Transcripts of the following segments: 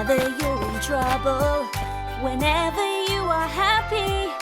Whenever you're in trouble, whenever you are happy,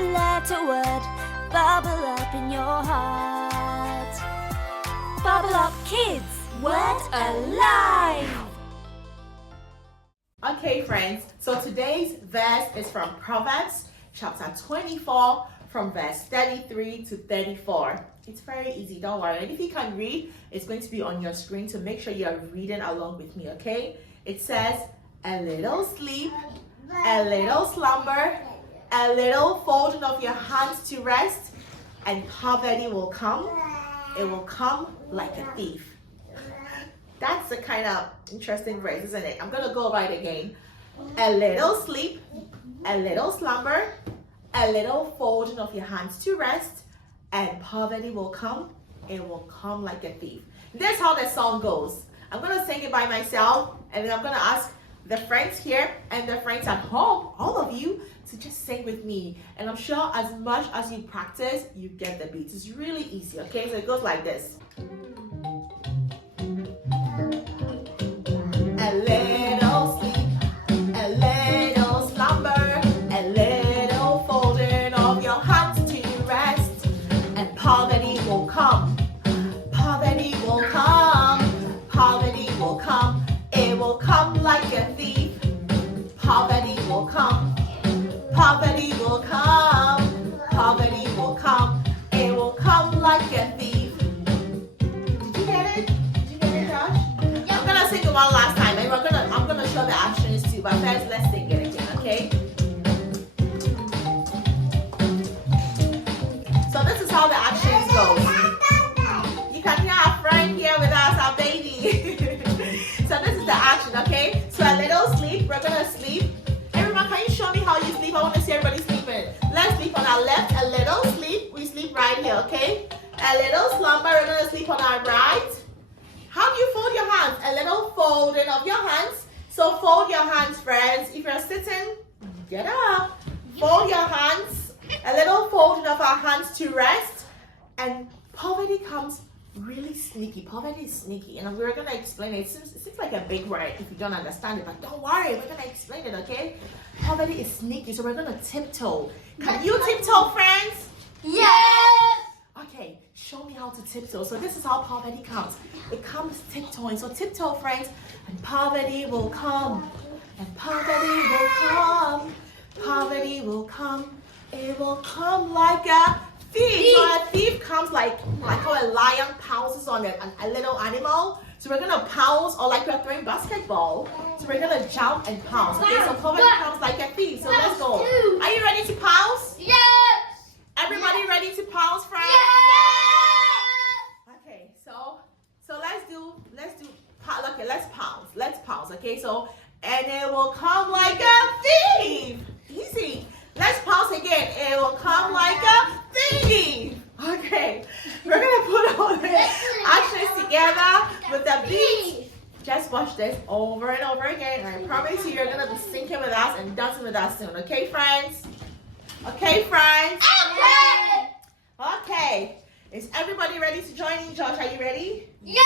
let a word bubble up in your heart. Bubble up kids, word alive! Okay friends, so today's verse is from Proverbs chapter 24 from verse 33 to 34. It's very easy, don't worry. And if you can read, it's going to be on your screen, so make sure you're reading along with me, okay? It says, a little sleep, a little slumber, a little folding of your hands to rest, and poverty will come. It will come like a thief. That's the kind of interesting phrase, isn't it? I'm going to go right again. A little sleep, a little slumber, a little folding of your hands to rest, and poverty will come. It will come like a thief. That's how the song goes. I'm going to sing it by myself, and then I'm going to ask the friends here and the friends at home, all of you, to just sing with me. And I'm sure as much as you practice, you get the beats. It's really easy, okay? So it goes like this. A little sleep, a little slumber, a little folding of your hands to rest, and poverty will come. Poverty will come. Poverty will come. It will come like a thief. Poverty will come. Poverty will come. Poverty will come. It will come like a thief. Did you get it? Did you get it, Josh? I'm gonna sing it one last time, and I'm gonna show the actions too. But first, let's sing it again, okay? So this is how the actions go. You can hear our friend here with us, our baby. So this is the action, okay? So a little sleep. We're gonna sleep. Everyone, can you show me how you sleep? I want to see everybody sleeping. Let's sleep on our left. A little sleep. We sleep right here, okay? A little slumber. We're gonna sleep on our right. How do you fold your hands? A little folding of your hands. So fold your hands, friends. If you're sitting, get up. Fold your hands. A little folding of our hands to rest. And poverty comes really sneaky. Poverty is sneaky. And we're going to explain it. It seems like a big word if you don't understand it. But don't worry. We're going to explain it, okay? Poverty is sneaky. So we're going to tiptoe. Can you tiptoe, friends? Yes! Okay, show me how to tiptoe. So this is how poverty comes. It comes tiptoeing. So tiptoe, friends, and poverty will come. And poverty will come. Poverty will come. It will come like a thief. So a thief comes like how a lion pounces on a little animal. So we're gonna pounce, or like we're throwing basketball. So we're gonna jump and pounce. Okay, so poverty comes like a thief. So let's go. Are you ready to pounce? Yes! Everybody ready to pounce, friends? Yes! Okay, so let's pounce. Let's pounce. Okay, so and it will come like a thief. Easy. Let's pounce again. It will come like a thief. Okay, we're gonna put all the actions together with the beat. Just watch this over and over again. And I promise you, you're gonna be singing with us and dancing with us soon. Okay, friends? Okay, friends? Okay. Is everybody ready to join in? Josh, are you ready? Yes!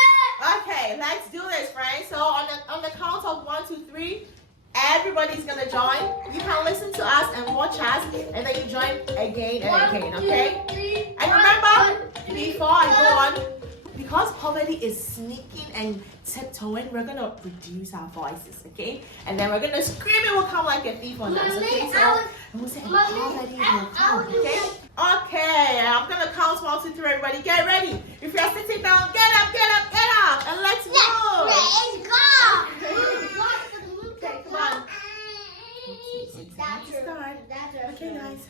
Okay, let's do this, friends. So on the count of 1, 2, 3, everybody's gonna join. You can listen to us and watch us, and then you join again and again, okay? And remember, before I go on, because poverty is sneaking and tiptoeing, we're gonna reduce our voices, okay? And then we're gonna scream. It will come like a thief on us, okay? So we'll say, poverty will come, okay? Okay, I'm gonna count 1, 2, 3. Everybody, get ready. If you're sitting down, get up, and let's move. Let's go! Okay, come on. Start. Okay, guys.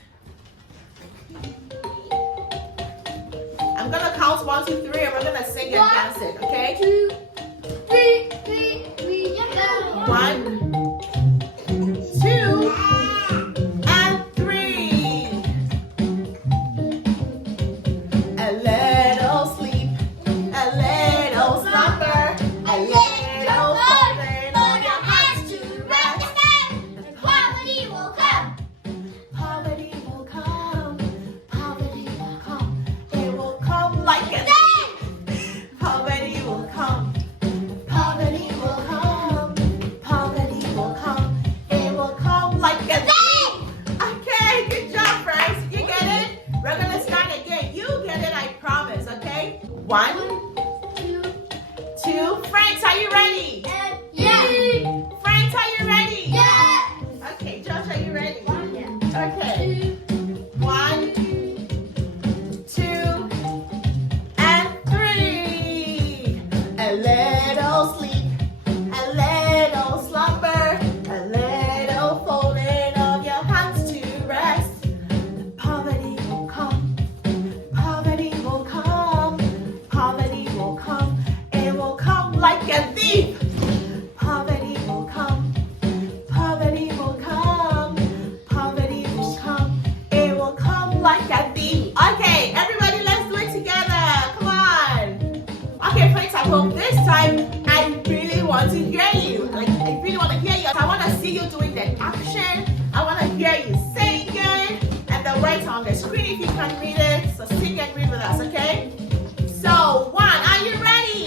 I'm gonna count 1, 2, 3, and we're gonna sing and dance it, okay? 2, 3, we go. 1, 2, and 3. A little sleep, a little slumber, a little folding on your hands to rest, and poverty will come. Poverty will come. Poverty will come. It will come like a thief. Poverty will come. Poverty will come. Poverty 1, 2. Friends, are you ready? Friends, are you ready? Okay, Josh, are you ready? Okay. 1, 2, and 3. A little sleep, a little slumber, a little folding of your hands to rest. Poverty will come, poverty will come, poverty will come. It will come like a thief. Poverty will come, poverty will come, poverty will come. It will come like a thief. Okay, everybody, let's do it together. Come on. Okay, friends at home, this time I really want to hear you. I really want to hear you. I want to see you doing the action. I want to hear you saying it. And the words on the screen if you can read it. So sing and read with us, okay? So, 1, are you ready?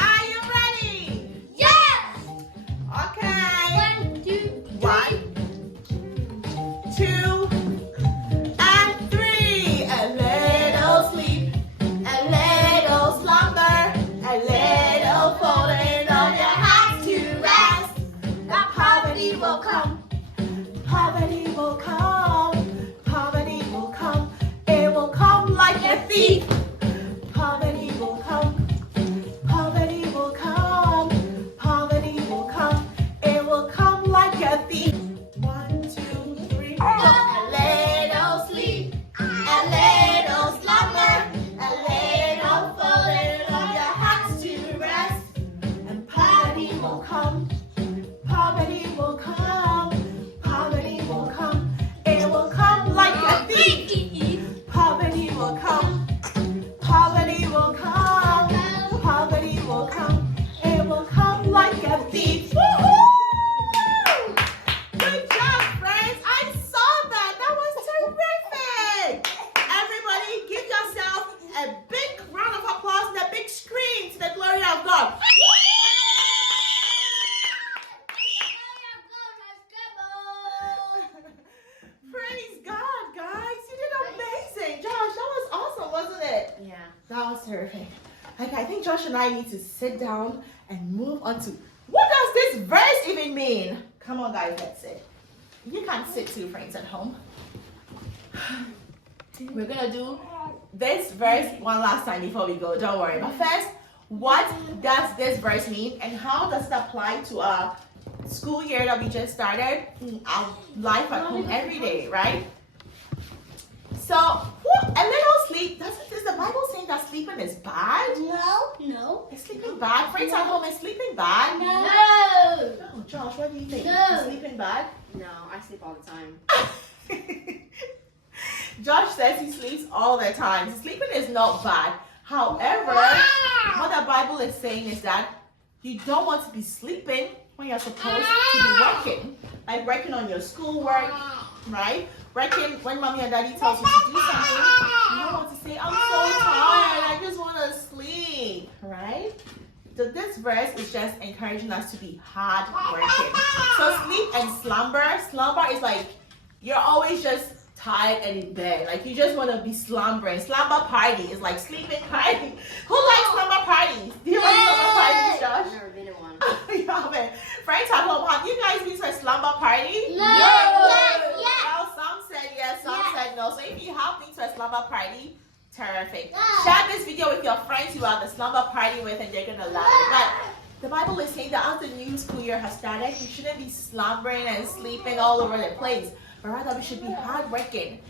Are you ready? Okay. 1, 2, and 3. A little sleep, a little slumber, a little folding of your hands to rest. That poverty will come, poverty will come, poverty will come. It will come like a thief. Poverty will come, poverty will come, poverty will come. It will come like a thief. 1, 2, 3, go. A little sleep, a little slumber, a little folding of your hands to rest. And poverty will come, poverty will come, poverty will come. It will come like a thief. Poverty will come, poverty will come, poverty will come. It will come like a thief. Woohoo! Good job, friends. I saw that. That was terrific. Everybody, give yourself a big round of applause on the big screen to the glory of God. Praise God, guys. You did amazing. Josh, that was awesome, wasn't it? Yeah. That was terrific. Okay, I think Josh and I need to sit down and move on to what does this verse even mean? Come on, guys, let's sit. You can sit too, friends at home. We're gonna do this verse one last time before we go. Don't worry. But first, what does this verse mean, and how does it apply to our school year that we just started? Our life at home every day, right? So, a little sleep. Is the Bible saying that sleeping is bad? No. Is sleeping bad? Friends at home, is sleeping bad? No. No, Josh, what do you think? No. Is sleeping bad? No, I sleep all the time. Josh says he sleeps all the time. Sleeping is not bad. However, what the Bible is saying is that you don't want to be sleeping when you're supposed to be working. Like working on your schoolwork, right? Working when mommy and daddy tells you to do something. You don't want to say, I'm so tired, I just want to sleep, right? So this verse is just encouraging us to be hard working. So sleep and slumber. Slumber is like you're always just tired and in bed. Like you just want to be slumbering. Slumber party is like sleeping party. Who likes slumber parties? Do you like slumber parties, Josh? I've never been to one. You haven't. Friends at home, have you guys been to a slumber party? No. Yes. Well, some said yes, some said no. So if you have been to a slumber party, terrific. No. Share this video with your friends you are the slumber party with, and they're gonna love it. But the Bible is saying that as the new school year has started, you shouldn't be slumbering and sleeping all over the place, but rather we should be hardworking.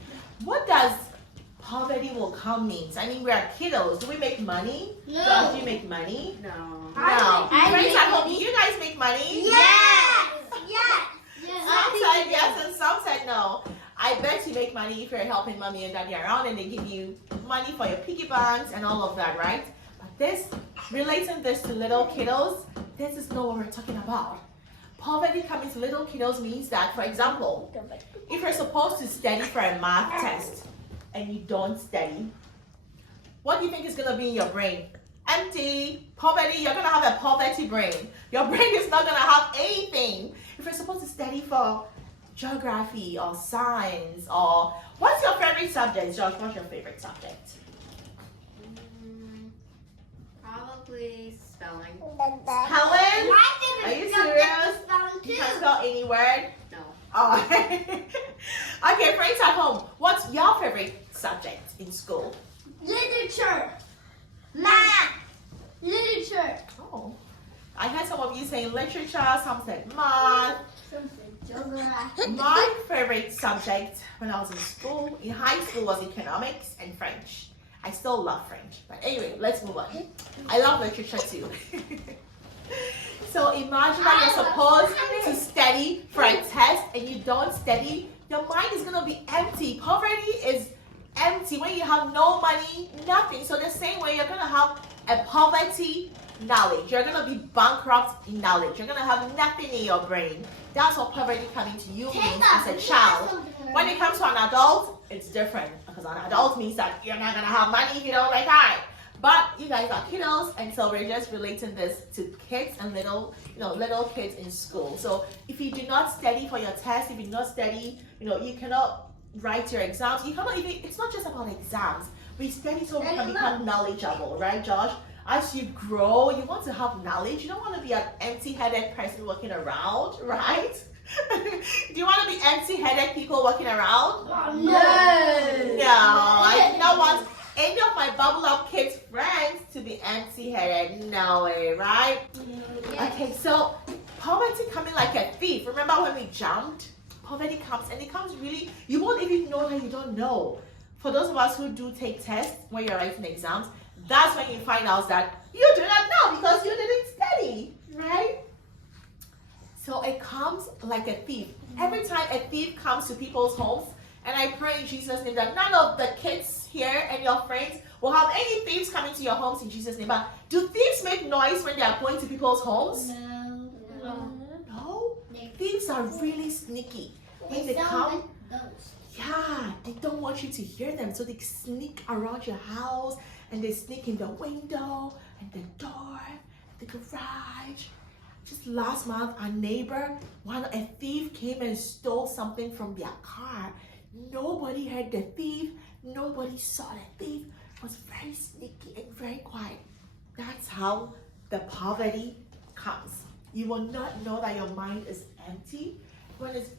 What does poverty will come means? I mean, we are kiddos. Do we make money? No. Josh, do you make money? No. No. I Friends make at home, money. do you guys make money? Yes. Some said yes and some said no. I bet you make money if you're helping mommy and daddy around and they give you money for your piggy banks and all of that, right? But this, relating this to little kiddos, this is not what we're talking about. Poverty coming to little kiddos means that, for example, if you're supposed to study for a math test and you don't study, what do you think is going to be in your brain? Empty. Poverty, you're going to have a poverty brain. Your brain is not going to have anything. If you're supposed to study for geography or science or what's your favorite subject, Josh? What's your favorite subject? spelling. Helen, are you serious? You can't spell any word? No. Oh. Okay, friends at home, what's your favorite subject in school? Literature. Math. Literature. Oh, I heard some of you saying literature, some said math. Geography. My favorite subject when I was in school, in high school, was economics and French. I still love French. But anyway, let's move on. I love literature too. So imagine that you're supposed to study for a test and you don't study, your mind is going to be empty. Poverty is empty when you have no money, nothing. So the same way you're going to have a poverty knowledge. You're going to be bankrupt in knowledge. You're going to have nothing in your brain. That's what poverty coming to you means as a child. When it comes to an adult, it's different. Because an adult means that you're not going to have money if you don't work hard. But you guys are kiddos, and so we're just relating this to kids and little kids in school. So if you do not study for your test, if you do not study, you cannot write your exams. You cannot even. It's not just about exams. We study so we can become knowledgeable, right, Josh? As you grow, you want to have knowledge. You don't want to be an empty-headed person walking around, right? Do you want to be empty-headed people walking around? No. I do not want any of my bubble up kids friends to be empty-headed. No way, right? Okay, so poverty coming like a thief. Remember when we jumped? Poverty comes, and it comes really, you won't even know that you don't know. For those of us who do take tests when you're writing exams, that's when you find out that you do not know because you didn't study, right? So it comes like a thief. Every time a thief comes to people's homes, and I pray in Jesus' name that none of the kids here and your friends will have any thieves coming to your homes in Jesus' name. But do thieves make noise when they are going to people's homes? No? Thieves are really sneaky. When they come, they don't want you to hear them. So they sneak around your house, and they sneak in the window, and the door, the garage. Just last month, our neighbor, a thief came and stole something from their car. Nobody heard the thief. Nobody saw the thief. It was very sneaky and very quiet. That's how the poverty comes. You will not know that your mind is empty. When it's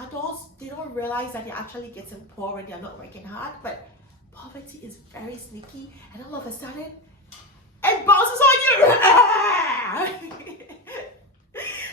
adults, they don't realize that they're actually getting poor when they're not working hard. But poverty is very sneaky, and all of a sudden, it bounces on you.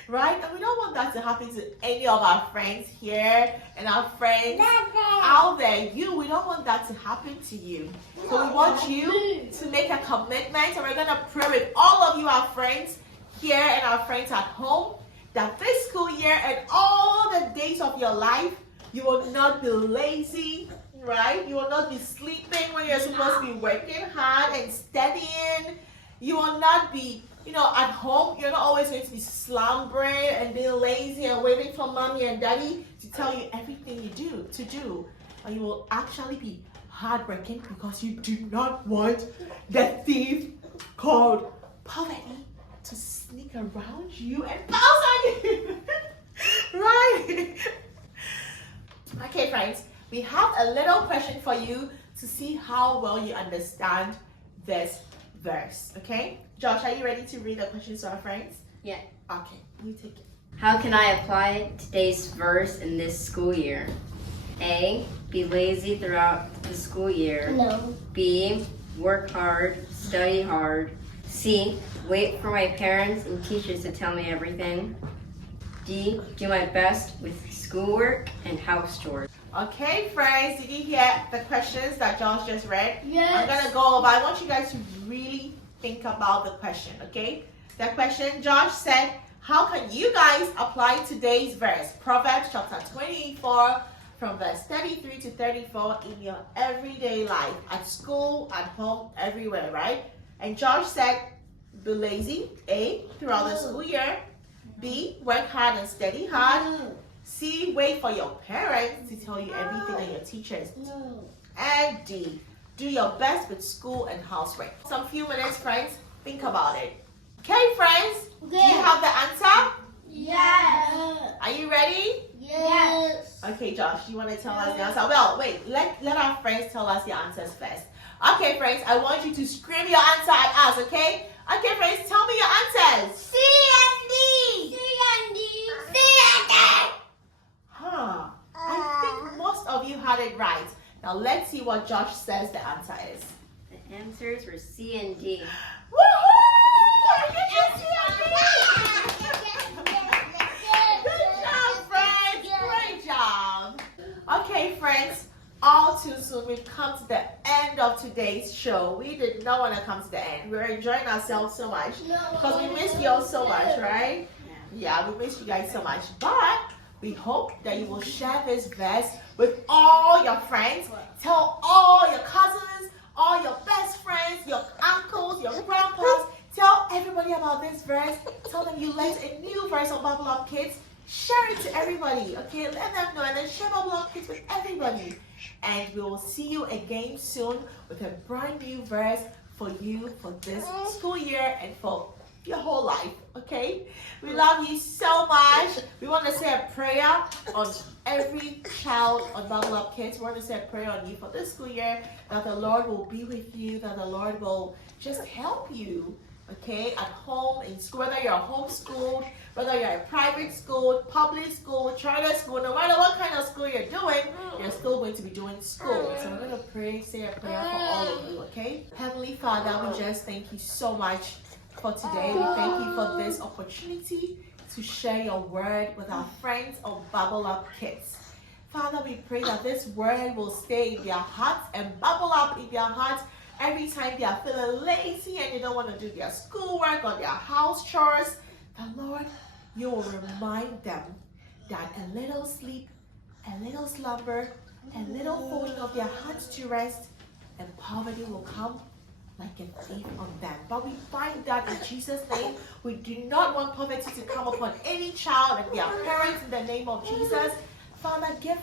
Right? And we don't want that to happen to any of our friends here and our friends out there. We don't want that to happen to you. So we want you to make a commitment, and we're going to pray with all of you, our friends here and our friends at home, that this school year and all the days of your life, you will not be lazy, right? You will not be sleeping when you're supposed to be working hard and studying. You will not be at home, you're not always going to be slumbering and being lazy and waiting for mommy and daddy to tell you everything you do. And you will actually be hardworking because you do not want the thief called poverty to sneak around you and bounce on you. Right? Okay, friends, we have a little question for you to see how well you understand this verse, okay? Josh, are you ready to read the questions to our friends? Yeah. Okay, you take it. How can I apply today's verse in this school year? A. Be lazy throughout the school year. No. B. Work hard, study hard. C. Wait for my parents and teachers to tell me everything. D. Do my best with schoolwork and house chores. Okay, friends, did you hear the questions that Josh just read? Yes. I'm gonna go over. I want you guys to really think about the question, okay? The question, Josh said, how can you guys apply today's verse? Proverbs chapter 24 from verse 33 to 34 in your everyday life, at school, at home, everywhere, right? And Josh said, be lazy, A, throughout the school year. B, work hard and study hard. C, wait for your parents to tell you everything and your teachers. No. And D, do your best with school and housework. Some few minutes, friends, think about it. Okay, friends, do you have the answer? Yes. Are you ready? Yes. Okay, Josh, you want to tell us the answer? Well, wait, let our friends tell us the answers first. Okay, friends, I want you to scream your answer at us, okay? Okay, friends, tell me your what Josh says the answer is. The answers were C and D. Woohoo! Good job, friends. Great job. Okay, friends. All too soon, we've come to the end of today's show. We did not want to come to the end. We're enjoying ourselves so much because we missed you all so much, right? Yeah, we missed you guys so much. But we hope that you will share this verse with all your friends. Tell all your cousins, all your best friends, your uncles, your grandpas. Tell everybody about this verse. Tell them you learned a new verse on Bubble Up Kids. Share it to everybody, okay? Let them know and then share Bubble Up Kids with everybody. And we will see you again soon with a brand new verse for you for this school year and for your whole life, okay? We love you so much. We want to say a prayer on every child on Bubble Up Kids. We want to say a prayer on you for this school year, that the Lord will be with you, that the Lord will just help you, okay, at home, in school, whether you're homeschooled, whether you're in private school, public school, charter school, no matter what kind of school you're doing, you're still going to be doing school. So I'm going to say a prayer for all of you, okay? Heavenly Father, we just thank you so much for today. We thank you for this opportunity to share your word with our friends of Bubble Up Kids. Father, we pray that this word will stay in their hearts and bubble up in their hearts every time they are feeling lazy and they don't want to do their schoolwork or their house chores. That, Lord, you will remind them that a little sleep, a little slumber, a little folding of their hands to rest, and poverty will come like a thief on them. But we find that in Jesus' name. We do not want poverty to come upon any child and their parents in the name of Jesus. Father, give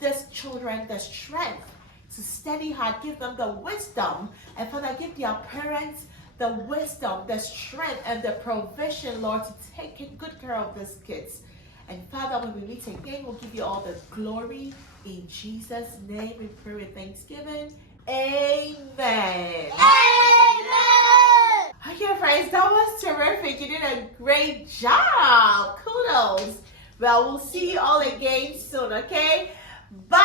these children the strength to study hard. Give them the wisdom. And Father, give their parents the wisdom, the strength, and the provision, Lord, to take good care of these kids. And Father, when we meet again, we'll give you all the glory. In Jesus' name we pray with thanksgiving. Amen. Amen. Okay, friends, that was terrific. You did a great job. Kudos. Well, we'll see you all again soon, okay? Bye.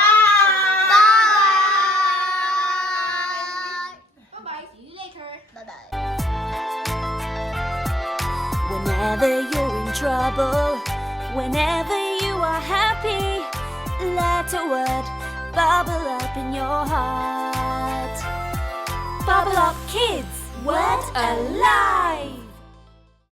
Bye-bye. See you later. Bye-bye. Whenever you're in trouble, whenever you are happy, let a word bubble up in your heart. Bubble Up Kids, word alive!